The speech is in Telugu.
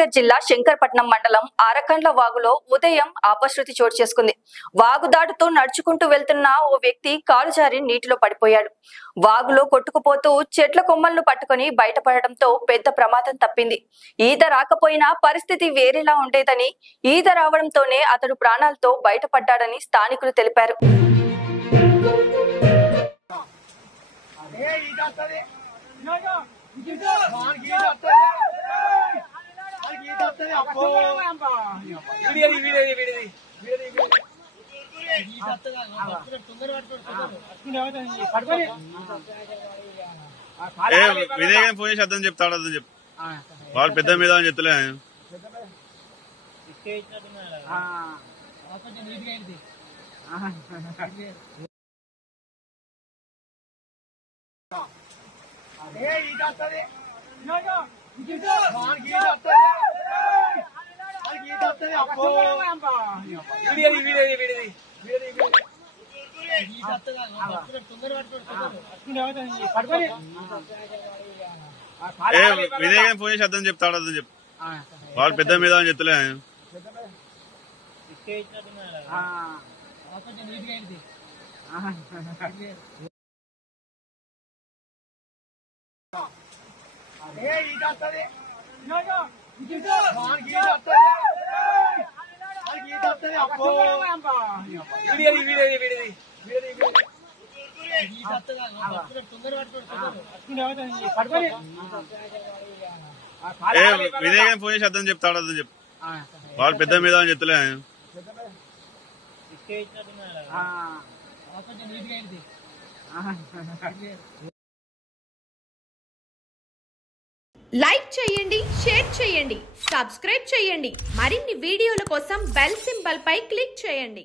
కరీంనగర్ జిల్లా శంకరపట్నం మండలం ఆరకండ్ల వాగులో ఉదయం అపశృతి చోటు చేసుకుంది. వాగు దాటుతూ నడుచుకుంటూ వెళ్తున్న ఓ వ్యక్తి కాలు జారి నీటిలో పడిపోయాడు. వాగులో కొట్టుకుపోతూ చెట్ల కొమ్మలను పట్టుకుని బయటపడడంతో పెద్ద ప్రమాదం తప్పింది. ఈత రాకపోయినా పరిస్థితి వేరేలా ఉండేదని, ఈత రావడంతోనే అతడు ప్రాణాలతో బయటపడ్డాడని స్థానికులు తెలిపారు. వినయ్ ఫోన్ చేసి అర్థం చెప్తాడు, అర్థం చెప్పు. వాళ్ళు పెద్ద మీద అని చెప్తలే. వినయ్ ఫోన్ చేసి అర్థం చెప్తాడు, అర్థం చెప్పు. వాళ్ళు పెద్ద మీద అని చెప్తలే. వినయ్ ఫోన్ చేసి అర్థం చెప్తాడు, అర్థం చెప్పు. వాళ్ళు పెద్ద మీద అని చెప్తలే. లైక్ చేయండి, షేర్ చేయండి, సబ్స్క్రైబ్ చేయండి. మరిన్ని వీడియోల కోసం బెల్ సింబల్ పై క్లిక్ చేయండి.